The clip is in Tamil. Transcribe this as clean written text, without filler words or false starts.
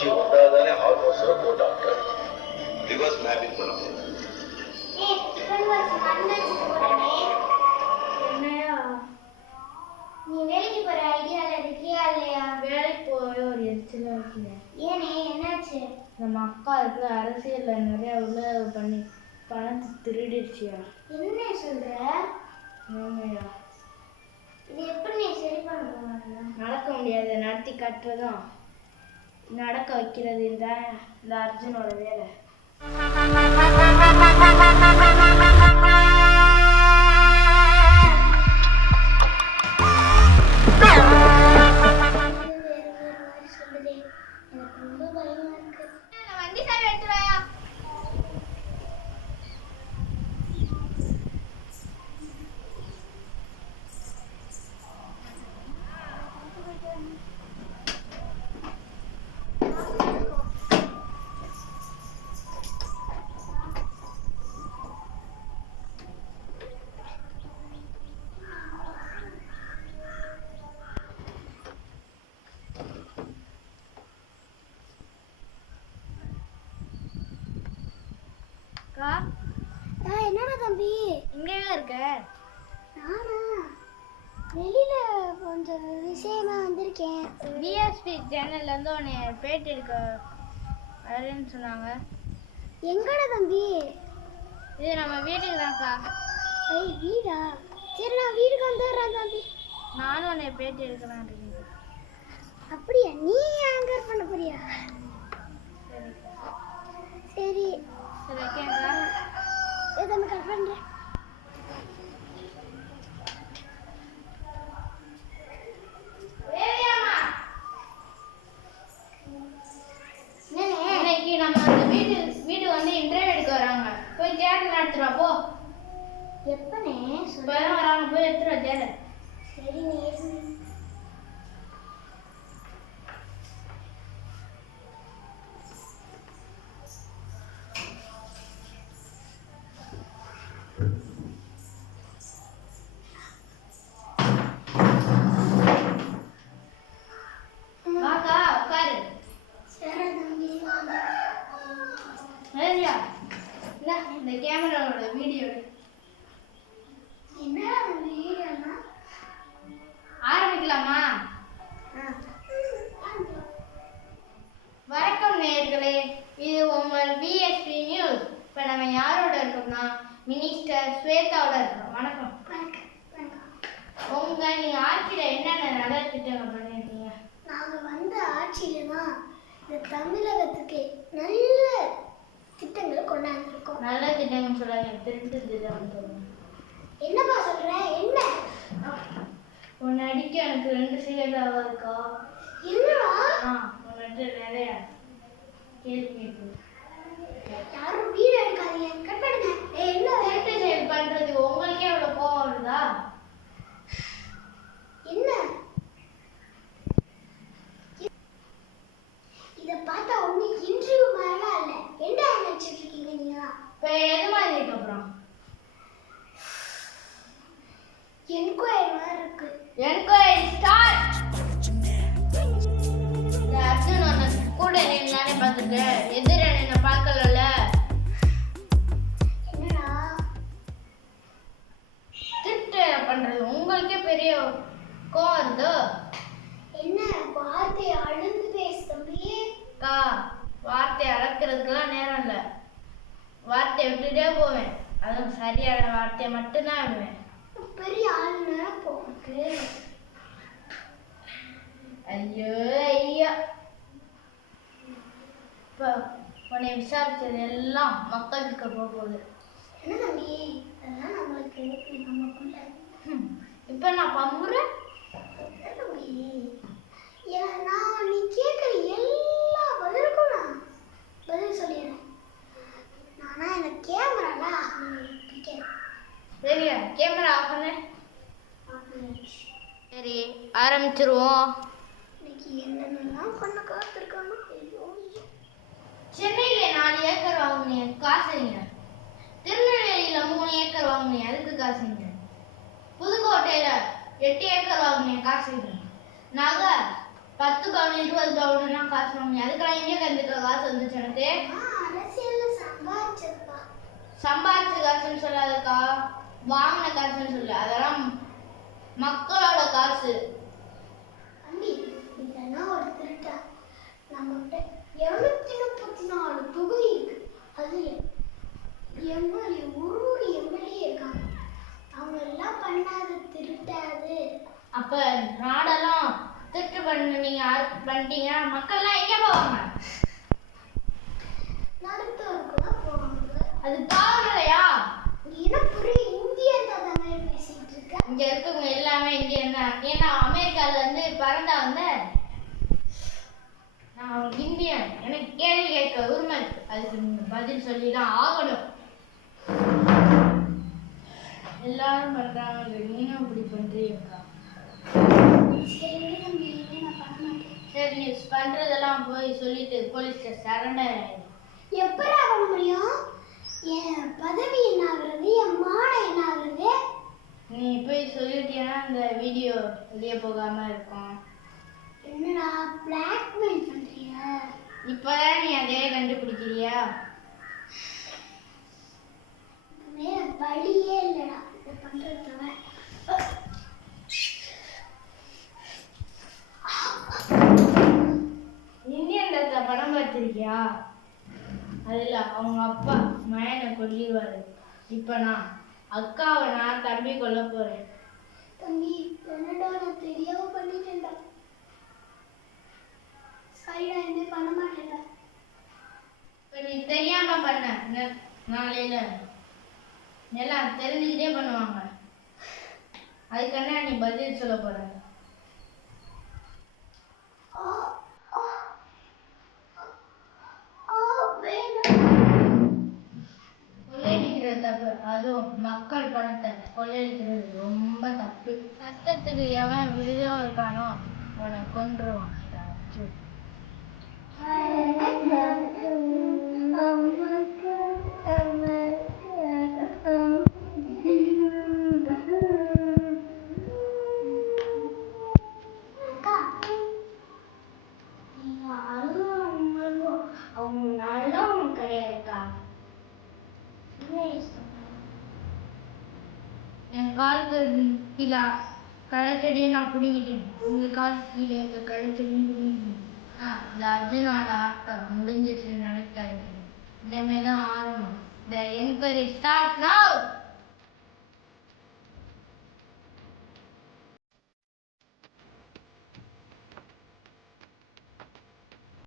మంచి ఉండాలని ఆల్మోస్ట్ ఓ డాక్టర్ రివర్స్ మ్యాపింగ్ మనం நீ வேலைக்கு போற ஐடியால இருக்கியா இல்லையா? வேலைக்கு போகவே ஒரு எரிச்சலா இருக்குங்க. ஏனே என்னாச்சு? நம்ம அக்கா இருக்கிற அரசியல்ல நிறைய உள்ள பண்ணி பணத்தை திருடிடுச்சியா. என்ன சொல்ற? ஆமையா. இது எப்படி நீ சரி பண்ண போறாங்க? நடக்க முடியாது, நடத்தி காட்டுறதும் நடக்க வைக்கிறது இந்த அர்ஜுனோட வேலை. என்னடா தம்பி இங்கேயா இருக்க? நானா வெளியில கொஞ்சம் விஷயமா வந்திருக்கேன். பிஎஸ்பி சேனல்ல இருந்து உன்னை பேட்டி எடுக்க வரேன்னு சொன்னாங்க. எங்கடா தம்பி? இது நம்ம வீட்டுக்கு தான்க்கா. ஐய் வீடா? சரி நான் வீட்டுக்கு வந்துடுறேன் தம்பி. நானும் உன்னை பேட்டி எடுக்கலாம் இருக்கேன். அப்படியா? நீ ஆங்கர் பண்ண போறியா? சரி சரி வைக்கேன்க்கா. நம்ம கட் பண்ணுறேன். இன்னைக்கு நம்ம அந்த வீடு வந்து இன்டர்வியூ எடுக்க வராங்க. போய் தேட்டர் நடத்துறா போ. எப்பனே இப்பதான் வராங்க, போய் எடுத்துருவா தேட்டர். சரி நீ இந்த கேமராவோட வீடியோ என்ன வீடியோனா ஆரம்பிக்கலாமா? வணக்கம் நேயர்களே, இது உங்கள் பிஎஸ்பி நியூஸ். இப்போ நம்ம யாரோட இருக்கோம்னா மினிஸ்டர் ஸ்வேதாவோட இருக்கோம். வணக்கம். நீங்க ஆட்சியில என்னென்ன நல்ல திட்டங்கள் பண்ணிருக்கீங்க? நாங்க வந்த ஆட்சியில தான் இந்த தமிழகத்துக்கு நல்ல திட்டங்களை கொண்டாந்துருக்கோம். நல்ல திட்டங்கள் சொல்லாங்க, திருட்டு திட்டம் சொல்லுங்க. என்னப்பா சொல்ற? என்ன உன்னை அடிக்க எனக்கு 2 சிகரெட்டாக இருக்கா? என்னடா? உன்னிட்ட நிறைய கேள்வி கேட்குது. யாரும் வீடு எடுக்காதீங்க, கட் பண்ணுங்க. என்ன திருட்டு செயல் பண்றது உங்களுக்கே அவ்வளோ கோவம் வருதா? என்ன இத பார்த்தா ஒண்ணு இன்டர்வியூ மாதிரிலாம் இல்ல. என்ன நினைச்சிட்டு இருக்கீங்க நீங்க? இப்போ எது மாதிரி இருக்கு? அப்புறம் என்கொயரி மாதிரி இருக்கு. Enquiry start. இந்த அர்ஜுன் ஒன்று கூட நின்று பார்த்துட்டு எதிர என்ன பார்க்கல. என்னடா திருட்டு பண்றது உங்களுக்கே பெரிய கோவம் வருது. என்ன வார்த்தையை அழுந்து பேசு தம்பி. வார்த்தையை அளக்கிறதுக்கெல்லாம் நேரம் இல்லை. வார்த்தையை விட்டுட்டே போவேன். அதுவும் சரியான வார்த்தையை மட்டும்தான் விடுவேன். பெரிய ஆள் நினைப்போம். ஐயோ ஐயோ, இப்போ உன்னை விசாரிச்சது எல்லாம் மக்களுக்கு போகுது. என்ன தம்பி, அதெல்லாம் நம்மளுக்கு நமக்குள்ள. இப்போ நான் பம்புறேன் தம்பி. நான் நீ கேட்குற எல்லா பதிலுக்கும் நான் பதில் சொல்லிடுறேன். நானா எனக்கு கேமரால சரியா? கேமரா ஆஃப் பண்ணு. சரி ஆரம்பிச்சிருவோம். இன்னைக்கு என்னென்னலாம் பண்ண காத்திருக்காங்க. சென்னையில 4 ஏக்கர் வாங்கினீங்க, காசுங்க. திருநெல்வேலியில 3 ஏக்கர் வாங்கினீங்க, அதுக்கு காசுங்க. புதுக்கோட்டையில 8 ஏக்கர் வாங்கினீங்க, காசுங்க. நகை 10 கவுன் 20 கவுன்லாம் காசு வாங்கி அதுக்கெல்லாம் எங்கே கண்டுக்க காசு வந்துச்சு எனக்கு அரசியல்ல சம்பாதிச்சதுப்பா. சம்பாதிச்ச காசுன்னு சொல்லாதக்கா வாங்கின காசுன்னு சொல்லு அதெல்லாம் மக்களோட காசு தம்பி இதெல்லாம் ஒரு திருட்டா? நம்மகிட்ட 234 தொகுதி இருக்கு. அதுல எம்எல்ஏ ஒரு எம்எல்ஏ இருக்காங்க. அவங்க எல்லாம் பண்ணாத திருட்டாது. அப்ப நாடெல்லாம் திருட்டு பண்ணீங்க பண்ணிட்டீங்க மக்கள்லாம் எங்கே போவாங்க நடுத்தவருக்குலாம் போவாங்க. அது பாவம் இல்லையா என்ன புரிய இந்தியன் தானே பேசிட்டு இருக்க? இங்க இருக்கவங்க எல்லாமே இந்தியன் தான் ஏன்னா அமெரிக்கால இருந்து பறந்தா வந்த நான் இந்தியன் எனக்கு கேள்வி கேட்க உரிமை இருக்கு அதுக்கு நீங்க பதில் சொல்லிதான் ஆகணும் எல்லாரும் பண்றாங்க நீனும் இப்படி பண்றீங்கக்கா சரி தம்பி இனிமே நான் பண்ண மாட்டேன். சரி நீ பண்றதெல்லாம் போய் சொல்லிட்டு போலீஸ் சரண்டர் ஆயிடும் எப்படா பண்ண முடியும்? என் பதவி என்ன ஆகுறது? என் மானம் என்ன ஆகுறது? நீ போய் சொல்லிட்டீங்கன்னா இந்த வீடியோ வெளியே போகாம இருக்கும் என்னடா பிளாக்மெயில் பண்றியா? இப்பதான் நீ அதே கண்டுபிடிக்கிறியா வேற வழியே இல்லடா இதை பண்றது தவிர. இந்தியன் ரத்த படம் பார்த்திருக்கியா அதுல அவங்க அப்பா மயனை கொல்லிடுவாரு இப்ப நான் அக்காவை நான் தம்பி கொல்ல போறேன் தம்பி என்னடா நான் தெரியாம பண்ணிட்டேன்டா. சரிடா இனிமே பண்ண மாட்டேன்டா. இப்ப நீ தெரியாம பண்ண நாளையில எல்லாம் தெரிஞ்சுக்கிட்டே பண்ணுவாங்க அதுக்கான நீ பதில் சொல்ல போற ஆ, ஆ, ஆ, வேணாம். கொள்ளையடிக்கிறது தப்பு அதுவும் மக்கள் பணத்தை கொள்ளையடிக்கிறது ரொம்ப தப்பு கஷ்டத்துக்கு எவன் விருதோ இருக்கானோ அவனை கொன்றுவான் அக்கா, நீங்க அழுவாங்களும் அவங்க நல்லவங்க கிடையாதுக்கா. என்ன இஷ்டம்? என் காலுக்கு கீழே களைச்செடியை நான் பிடிங்கிட்டேன் உங்க காலுக்கு கீழே இருக்க களைச்செடியும் பிடிங்கிட்டேன் இந்த அர்ஜுனோட ஆட்டம் முடிஞ்சிச்சு நினைக்காது இனிமேதான் ஆரம்பம் The inquiry starts now.